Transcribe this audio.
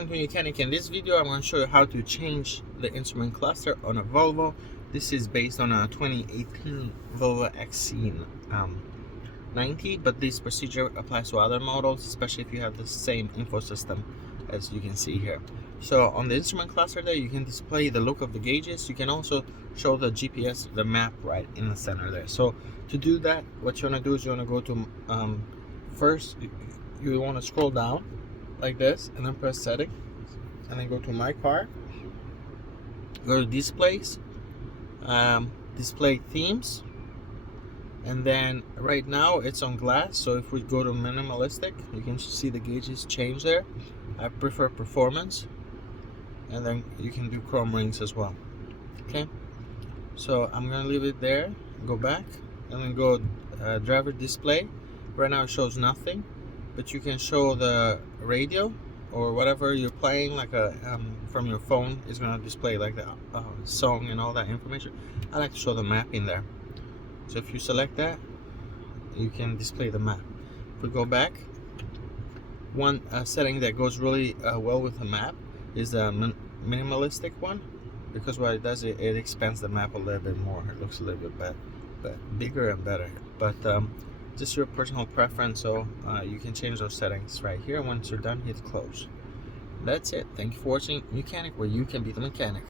welcome to Mechanic. In this video I'm going to show you how to change the instrument cluster on a Volvo. This is based on a 2018 Volvo XC90, but this procedure applies to other models, especially if you have the same info system as you can see here. So on the instrument cluster there, you can display the look of the gauges. You can also show the GPS, the map right in the center there. So to do that, what you want to do is you want to go to first you want to scroll down like this and then press setting, and then go to my car, go to displays, display themes, and then right now it's on glass. So if we go to minimalistic, you can see the gauges change there. I prefer performance, and then you can do chrome rings as well. Okay, so I'm gonna leave it there, go back, and then go driver display. Right now it shows nothing, but you can show the radio or whatever you're playing, like a from your phone is going to display like the song and all that information. I like to show the map in there. So if you select that, you can display the map. If we go back, one setting that goes really well with the map is the minimalistic one, because what it does, it expands the map a little bit more. It looks a little bit bigger and better, but just your personal preference. So you can change those settings right here. Once you're done, hit close. That's it. Thank you for watching Mechanic, where you can be the mechanic.